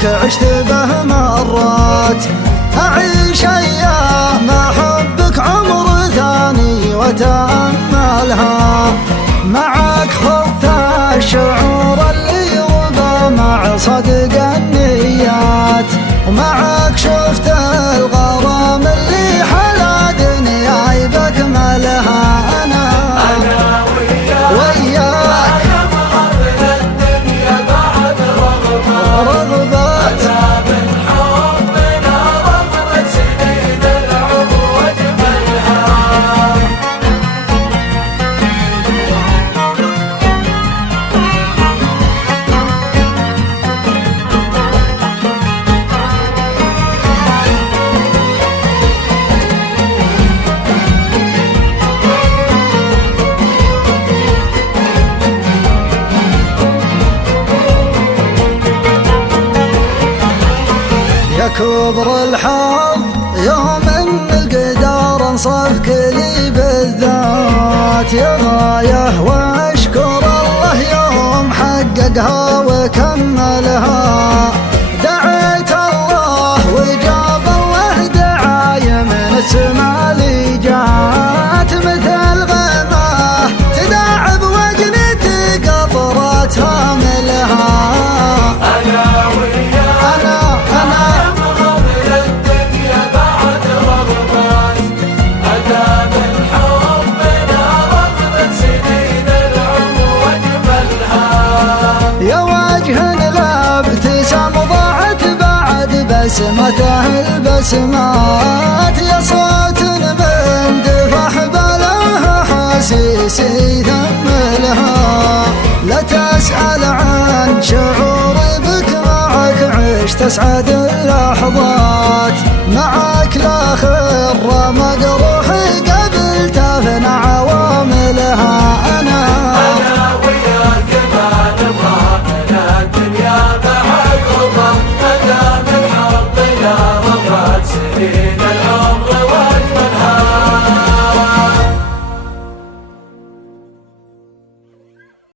بك عشت به مرات، أعيش أيام حبك عمر ثاني وتأملها، معك خضت الشعور اللي يرضى مع صدق النيات، ومعك شفت الغرام اللي حلا دنياي بكملها. أنا وياك مغرب الدنيا بعد رغبات، أتى من حبنا رغم سنين العمر واجملها. يا كبر الحظ يوم ان القدر انصفك لي بالذات، يا غايه واشكر الله يوم حققها وكملها، دعيت الله وجاب الله دعاية من السما لي جات، مثل غماه تداعب وجنتي قطراتها ملها. أنا وياك مغرب الدنيا بعد رغبات، أتى من حبنا رغم سنين العمر واجملها. يا وجه الابتسام ضاعت بعد بسمته البسمات، يا صوت من دفح بلاها حسيسي ثملها، لا تسأل عن شعوري بك معك عشت اسعد اللحظات، معك لا خر مقر